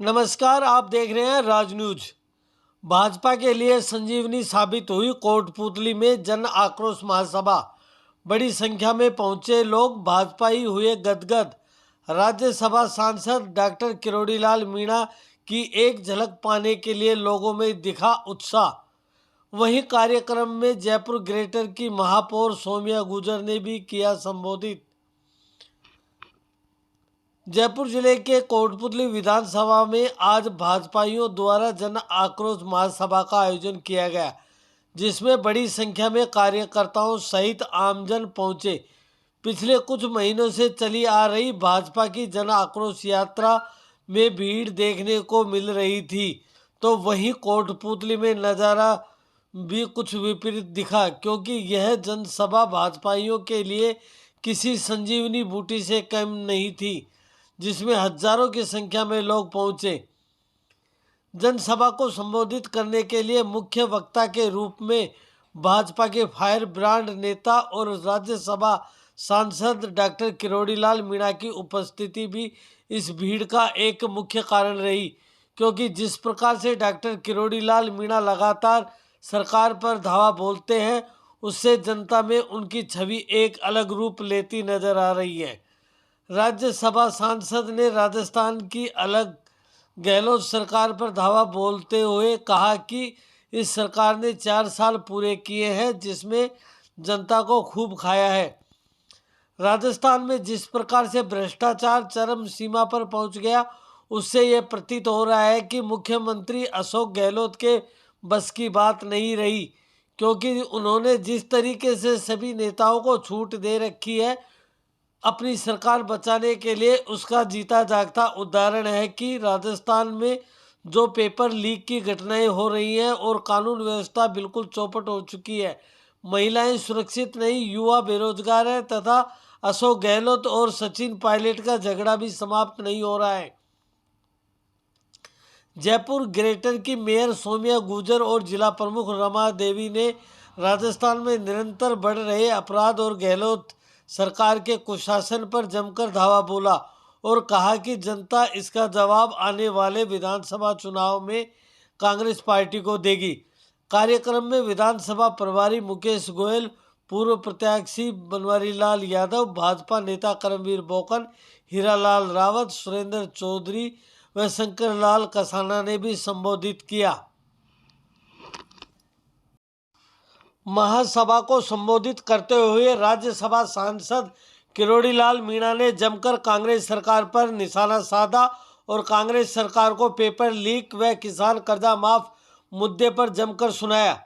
नमस्कार, आप देख रहे हैं राज न्यूज। भाजपा के लिए संजीवनी साबित हुई कोटपूतली में जन आक्रोश महासभा। बड़ी संख्या में पहुंचे लोग भाजपाई हुए गदगद। राज्यसभा सांसद डॉक्टर किरोड़ीलाल मीणा की एक झलक पाने के लिए लोगों में दिखा उत्साह। वहीं कार्यक्रम में जयपुर ग्रेटर की महापौर सौम्या गुर्जर ने भी किया संबोधित। जयपुर जिले के कोटपूतली विधानसभा में आज भाजपाइयों द्वारा जन आक्रोश महासभा का आयोजन किया गया, जिसमें बड़ी संख्या में कार्यकर्ताओं सहित आमजन पहुंचे। पिछले कुछ महीनों से चली आ रही भाजपा की जन आक्रोश यात्रा में भीड़ देखने को मिल रही थी, तो वहीं कोटपूतली में नज़ारा भी कुछ विपरीत दिखा, क्योंकि यह जनसभा भाजपाइयों के लिए किसी संजीवनी बूटी से कम नहीं थी, जिसमें हजारों की संख्या में लोग पहुंचे। जनसभा को संबोधित करने के लिए मुख्य वक्ता के रूप में भाजपा के फायर ब्रांड नेता और राज्यसभा सांसद डॉक्टर किरोड़ीलाल मीणा की उपस्थिति भी इस भीड़ का एक मुख्य कारण रही, क्योंकि जिस प्रकार से डॉक्टर किरोड़ीलाल मीणा लगातार सरकार पर धावा बोलते हैं, उससे जनता में उनकी छवि एक अलग रूप लेती नजर आ रही है। राज्यसभा सांसद ने राजस्थान की अलग गहलोत सरकार पर धावा बोलते हुए कहा कि इस सरकार ने 4 साल पूरे किए हैं, जिसमें जनता को खूब खाया है। राजस्थान में जिस प्रकार से भ्रष्टाचार चरम सीमा पर पहुंच गया, उससे यह प्रतीत हो रहा है कि मुख्यमंत्री अशोक गहलोत के बस की बात नहीं रही, क्योंकि उन्होंने जिस तरीके से सभी नेताओं को छूट दे रखी है अपनी सरकार बचाने के लिए, उसका जीता जागता उदाहरण है कि राजस्थान में जो पेपर लीक की घटनाएं हो रही हैं और कानून व्यवस्था बिल्कुल चौपट हो चुकी है। महिलाएं सुरक्षित नहीं, युवा बेरोजगार है तथा अशोक गहलोत और सचिन पायलट का झगड़ा भी समाप्त नहीं हो रहा है। जयपुर ग्रेटर की मेयर सौम्या गुर्जर और जिला प्रमुख रमा देवी ने राजस्थान में निरंतर बढ़ रहे अपराध और गहलोत सरकार के कुशासन पर जमकर धावा बोला और कहा कि जनता इसका जवाब आने वाले विधानसभा चुनाव में कांग्रेस पार्टी को देगी। कार्यक्रम में विधानसभा प्रभारी मुकेश गोयल, पूर्व प्रत्याशी बनवारीलाल यादव, भाजपा नेता करमवीर बोकन, हीरालाल रावत, सुरेंद्र चौधरी व शंकरलाल कसाना ने भी संबोधित किया। महासभा को संबोधित करते हुए राज्यसभा सांसद किरोड़ीलाल मीणा ने जमकर कांग्रेस सरकार पर निशाना साधा और कांग्रेस सरकार को पेपर लीक व किसान कर्जा माफ मुद्दे पर जमकर सुनाया।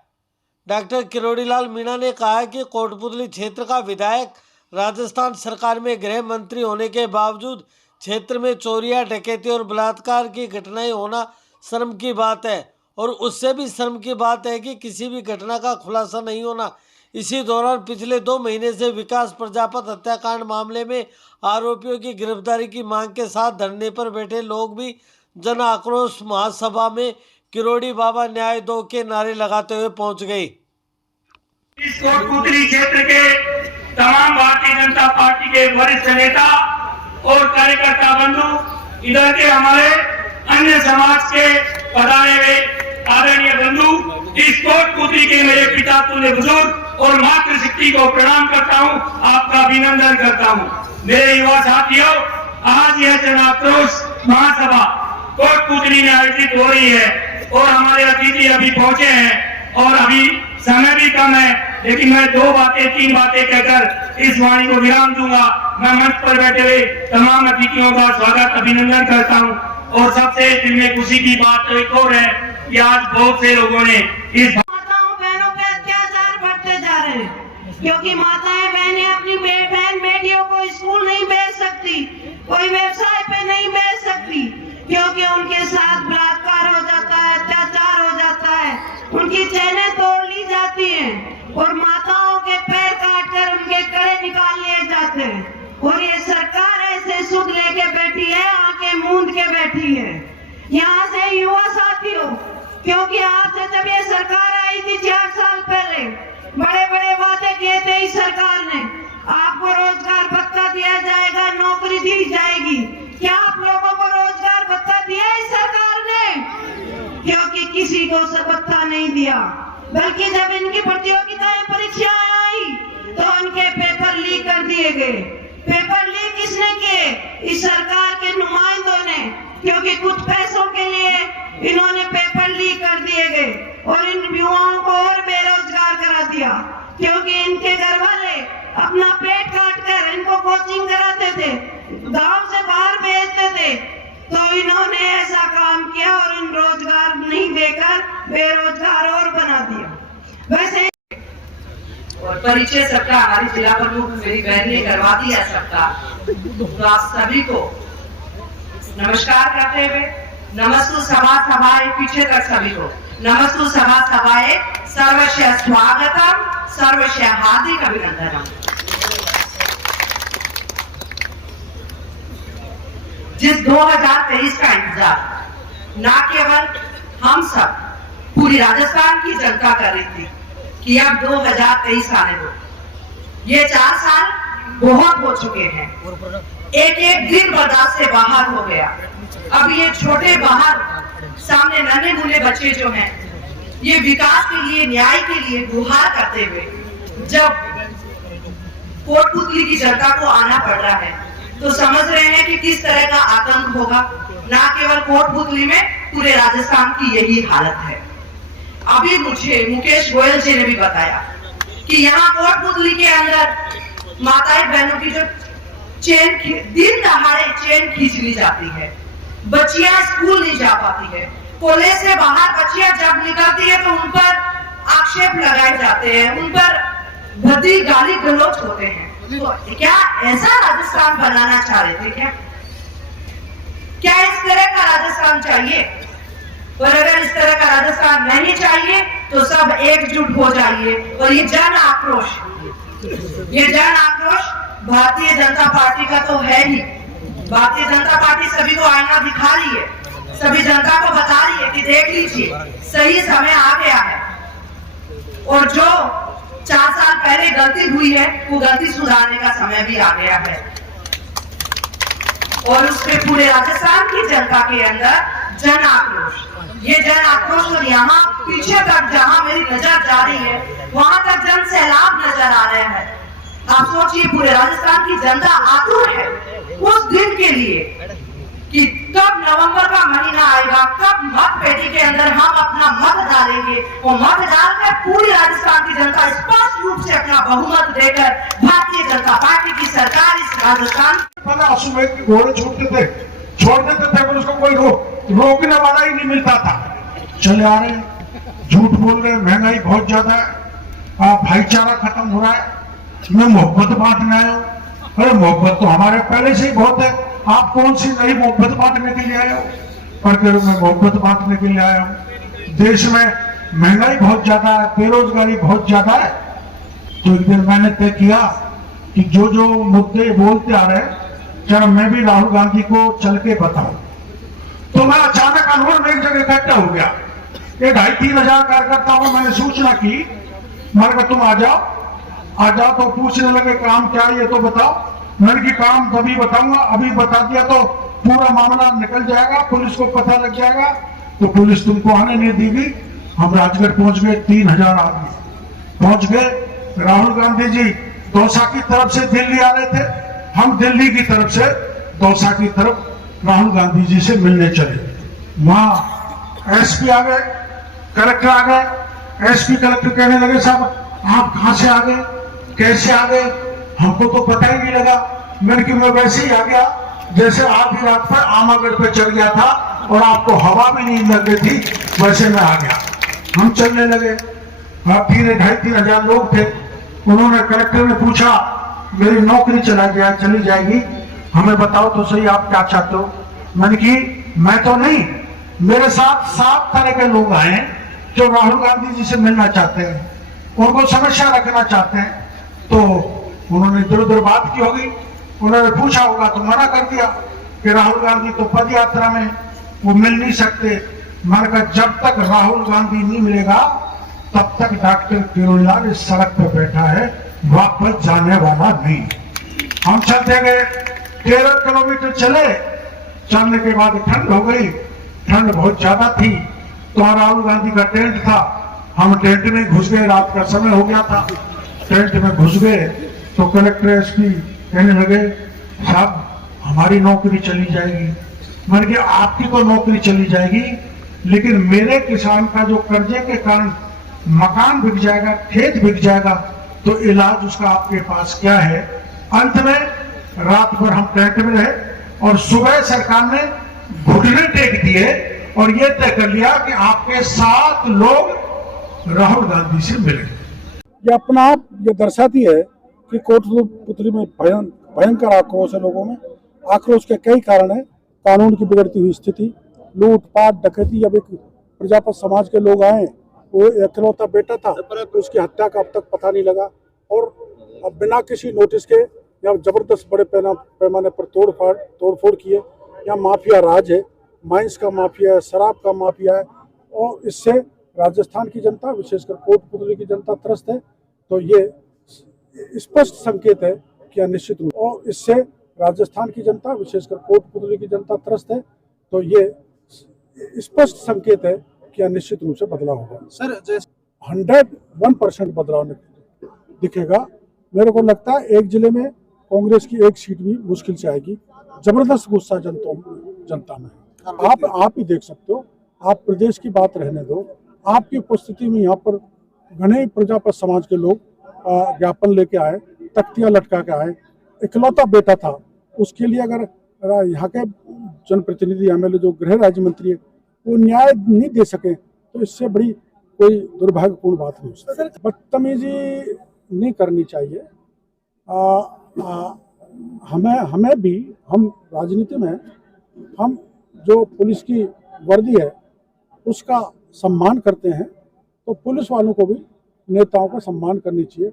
डॉक्टर किरोड़ीलाल मीणा ने कहा कि कोटपूतली क्षेत्र का विधायक राजस्थान सरकार में गृह मंत्री होने के बावजूद क्षेत्र में चोरियां, डकैती और बलात्कार की घटनाएं होना शर्म की बात है, और उससे भी शर्म की बात है कि किसी भी घटना का खुलासा नहीं होना। इसी दौरान पिछले 2 महीने से विकास प्रजापत हत्याकांड मामले में आरोपियों की गिरफ्तारी की मांग के साथ धरने पर बैठे लोग भी जन आक्रोश महासभा में किरोड़ी बाबा न्याय दो के नारे लगाते हुए पहुंच गए। इस कोटपूतली क्षेत्र के तमाम भारतीय जनता पार्टी के वरिष्ठ नेता और कार्यकर्ता बंधु, इधर के हमारे अन्य समाज के पधारे हुए आदरणीय बंधु, इस कोटपूतली के मेरे पिता तुल्य बुजुर्ग और मातृशक्ति को प्रणाम करता हूं, आपका अभिनंदन करता हूं। मेरे युवा साथियों, आज यह जन आक्रोश महासभा कोटपूतली में आयोजित हो रही है और हमारे अतिथि अभी पहुंचे हैं और अभी समय भी कम है, लेकिन मैं 3 बातें कहकर इस वाणी को विराम दूंगा। मैं मंच पर बैठे हुए तमाम अतिथियों का स्वागत अभिनंदन करता हूं और सबसे दिल में खुशी की बात तो एक और है कि आज बहुत से लोगों ने इस माताओं बहनों पे अत्याचार बढ़ते जा रहे हैं, क्योंकि माताएं बहनें अपनी बहन बेटियों को स्कूल नहीं भेज सकती, कोई व्यवसाय पे नहीं भेज सकती, क्योंकि उनके साथ बलात्कार हो जाता है, अत्याचार हो जाता है, उनकी चैनें तोड़ ली जाती हैं और माताओं के पैर काटकर उनके कड़े निकाल लिए जाते हैं। और ये सरकार ऐसे सुध लेके बैठी है, आंखें मूंद के बैठी है। यहाँ से युवा साथियों, क्योंकि आपसे जब ये सरकार आई थी 4 साल पहले, बड़े बड़े वादे किए थे इस सरकार ने, आपको रोजगार भत्ता दिया जाएगा, नौकरी दी जाएगी। क्या आप लोगों को रोजगार भत्ता दिया इस किसी को भत्ता नहीं दिया, बल्कि जब इनकी प्रतियोगिताएं परीक्षाएं आई तो उनके पेपर लीक कर दिए गए। पेपर लीक किसने किए? इस सरकार के नुमाइंदों ने, क्योंकि कुछ पैसों के लिए इन्होंने पेपर लीक कर दिए गए और इन युवाओं को और बेरोजगार करा दिया, क्योंकि इनके घर वाले अपना पेट काट कर इनको कोचिंग कराते थे, गांव से बाहर भेजते थे। तो इन्होंने ऐसा काम किया और इन रोजगार नहीं देकर बेरोजगार और बना दिया। वैसे और परिचय सबका हमारी जिला प्रमुख मेरी बहन ने करवा दिया सबका, तो आप सभी को नमस्कार करते हुए नमस्तु सभा सभाए, पीछे तक सभी को नमस्तु सभा सभाए, सर्वशः स्वागतम, सर्वशः हार्दिक अभिनंदनम। जिस 2023 का इंतजार न केवल हम सब पूरी राजस्थान की जनता कर रही थी कि अब 2023 आने दो, ये 4 साल बहुत हो चुके हैं, एक एक दिन बर्दाश्त से बाहर हो गया। अब ये छोटे बाहर सामने नन्हे मुन्ने बच्चे जो हैं, ये विकास के लिए, न्याय के लिए गुहार करते हुए जब कोटपुतली की जनता को आना पड़ रहा है, तो समझ रहे हैं कि किस तरह का आतंक होगा। ना केवल कोटपुतली में, पूरे राजस्थान की यही हालत है। अभी मुझे मुकेश गोयल जी ने भी बताया कि यहाँ कोटपुतली के अंदर माताएं बहनों की जो चेन, दिन दहाड़े चेन खींच ली जाती है, बच्चियां स्कूल नहीं जा पाती है, कॉलेज से बाहर बच्चियां जब निकलती है तो उन पर आक्षेप लगाए जाते हैं, उन पर भद्दी गाली गलौज होते हैं। तो क्या ऐसा राजस्थान बनाना चाह रहे थे क्या इस तरह का राजस्थान चाहिए? और अगर इस तरह का राजस्थान नहीं चाहिए तो सब एकजुट हो जाइए। और ये जन आक्रोश भारतीय जनता पार्टी का तो है ही। भारतीय जनता पार्टी सभी को आईना दिखा रही है, सभी जनता को बता रही है कि देख लीजिए सही समय आ गया है, और जो 4 साल पहले गलती हुई है वो गलती सुधारने का समय भी आ गया है। और उसके पूरे राजस्थान की जनता के अंदर जन आक्रोश, ये जन आक्रोश, और यहाँ पीछे तक जहाँ मेरी नजर जा रही है वहां तक जन सैलाब नजर आ रहे हैं। आप सोचिए पूरे राजस्थान की जनता आतुर है उस दिन के लिए कि कब नवंबर का महीना आएगा, कब मत पेटी के अंदर हम अपना मत डालेंगे, और मत डालकर पूरी राजस्थान की जनता स्पष्ट रूप से अपना बहुमत देकर भारतीय जनता पार्टी की सरकार इस राजस्थान घोड़े छोड़ देते थे, पर उसको कोई रोकने वाला ही नहीं मिलता था। चले आ रहे, झूठ बोल रहे, महंगाई बहुत ज्यादा है, भाईचारा खत्म हो रहा है, मैं मोहब्बत बांटने आया हूँ। अरे मोहब्बत तो हमारे पहले से ही बहुत है, आप कौन सी नई मोहब्बत बांटने के लिए आए हो? पर मैं मोहब्बत बांटने के लिए आया हूँ। देश में महंगाई बहुत ज्यादा है, बेरोजगारी बहुत ज्यादा है, तो एक दिन मैंने तय किया कि जो जो मुद्दे बोलते आ रहे हैं, जरा मैं भी राहुल गांधी को चल के बताऊं। तो मैं अचानक अनवर में एक जगह इकट्ठा हो गया, 2,500-3 हजार कार्यकर्ताओं को मैंने सूचना की, मैंने कहा तुम आ जाओ। तो पूछने लगे काम क्या है ये तो बताओ। मैंने की काम तभी बताऊंगा, अभी बता दिया तो पूरा मामला निकल जाएगा, पुलिस को पता लग जाएगा, तो पुलिस तुमको आने नहीं देगी। हम राजगढ़ पहुंच गए, 3,000 आदमी पहुंच गए। राहुल गांधी जी दौसा की तरफ से दिल्ली आ रहे थे, हम दिल्ली की तरफ से दौसा की तरफ राहुल गांधी जी से मिलने चले। वहां एसपी आ गए, कलेक्टर आ गए। एसपी कलेक्टर कहने लगे साहब आप कहां से आ गए, कैसे आ गए, हमको तो पता ही नहीं लगा। मैंने कि मैं वैसे ही आ गया जैसे आधी रात पर आमागढ़ पे चल गया था और आपको हवा भी नहीं लग रही थी, वैसे मैं आ गया। हम चलने लगे, फिर 2,500-3 हजार लोग थे। उन्होंने, कलेक्टर ने पूछा मेरी नौकरी चली जाएगी, हमें बताओ तो सही आप क्या चाहते हो। मैंने कि मैं तो नहीं, मेरे साथ 7 तरह के लोग आए जो राहुल गांधी जी से मिलना चाहते हैं, उनको समस्या रखना चाहते हैं। तो उन्होंने इधर उधर बात की होगी, उन्होंने पूछा होगा तो मना कर दिया कि राहुल गांधी तो पद यात्रा में, वो मिल नहीं सकते। मैंने कहा जब तक राहुल गांधी नहीं मिलेगा तब तक डॉक्टर किरोड़ीलाल इस सड़क पर बैठा है, वापस जाने वाला नहीं। हम चलते गए, 13 किलोमीटर चले। चलने के बाद ठंड हो गई, ठंड बहुत ज्यादा थी। तो वहाँ राहुल गांधी का टेंट था, हम टेंट में घुस गए, रात का समय हो गया था, टेंट में घुस गए तो कलेक्टर एसपी कहने लगे साहब हमारी नौकरी चली जाएगी। मैंने कहा आपकी तो नौकरी चली जाएगी, लेकिन मेरे किसान का जो कर्जे के कारण मकान बिक जाएगा, खेत बिक जाएगा, तो इलाज उसका आपके पास क्या है। अंत में रात भर हम टेंट में रहे और सुबह सरकार ने घुटने टेक दिए और ये तय कर लिया कि आपके 7 लोग राहुल गांधी से मिले। ये अपना आप ये दर्शाती है कि कोटपुतली में भयंकर आक्रोश है लोगों में। आक्रोश के कई कारण है, कानून की बिगड़ती हुई स्थिति, लूटपाट, डकैती। अब एक प्रजापत समाज के लोग आए, वो इकलौता बेटा था, उसकी हत्या का अब तक पता नहीं लगा, और अब बिना किसी नोटिस के या जबरदस्त बड़े पैमाने पर तोड़फोड़ किए। यहाँ माफिया राज है, माइंस का माफिया है, शराब का माफिया है, और इससे राजस्थान की जनता, विशेषकर कोटपुतली की जनता त्रस्त है। तो ये स्पष्ट संकेत है कि अनिश्चित रूप, और इससे राजस्थान की जनता, विशेषकर कोटपुतली की जनता त्रस्त है। तो ये स्पष्ट संकेत है कि अनिश्चित रूप से बदलाव होगा। सर 101% बदलाव दिखेगा। मेरे को लगता है एक जिले में कांग्रेस की एक सीट भी मुश्किल से आएगी। जबरदस्त गुस्सा जनता में। आप ही देख सकते हो, आप प्रदेश की बात रहने दो, आपकी उपस्थिति में यहाँ पर घने प्रजापत समाज के लोग ज्ञापन लेके आए, तख्तियां लटका के आए। इकलौता बेटा था, उसके लिए अगर यहाँ के जनप्रतिनिधि एमएलए जो गृह राज्य मंत्री है वो न्याय नहीं दे सके, तो इससे बड़ी कोई दुर्भाग्यपूर्ण बात नहीं हो सकती। बदतमीजी नहीं करनी चाहिए। हमें भी, हम राजनीति में, हम जो पुलिस की वर्दी है उसका सम्मान करते हैं, तो पुलिस वालों को भी नेताओं का सम्मान करनी चाहिए।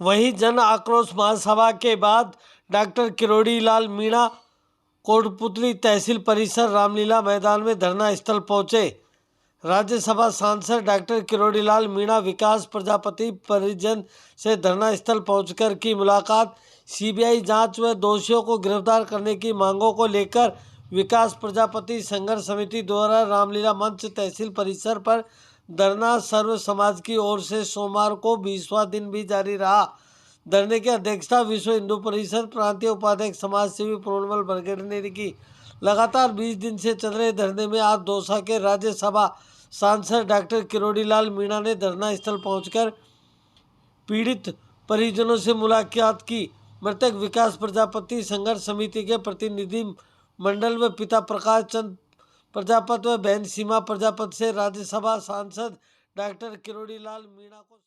वहीं जन आक्रोश महासभा के बाद डॉक्टर किरोड़ी लाल मीणा कोटपुतली तहसील परिसर रामलीला मैदान में धरना स्थल पहुंचे। राज्यसभा सांसद डॉक्टर किरोड़ी लाल मीणा विकास प्रजापति परिजन से धरना स्थल पहुंचकर की मुलाकात। सीबीआई जांच व दोषियों को गिरफ्तार करने की मांगों को लेकर विकास प्रजापति संघर्ष समिति द्वारा रामलीला मंच तहसील परिसर पर धरना सर्व समाज की ओर से सोमवार को 20वां दिन भी जारी रहा। धरने की अध्यक्षता विश्व हिंदू परिषद प्रांतीय उपाध्यक्ष समाज सेवी पूर्णमल बरगेड़ ने की। लगातार 20 दिन से चल रहे धरने में आज दौसा के राज्यसभा सांसद डॉक्टर किरोड़ी लाल मीणा ने धरना स्थल पहुंचकर पीड़ित परिजनों से मुलाकात की। मृतक विकास प्रजापति संघर्ष समिति के प्रतिनिधि मंडल व पिता प्रकाश चंद प्रजापत व बहन सीमा प्रजापत से राज्यसभा सांसद डॉक्टर किरोड़ी लाल मीणा को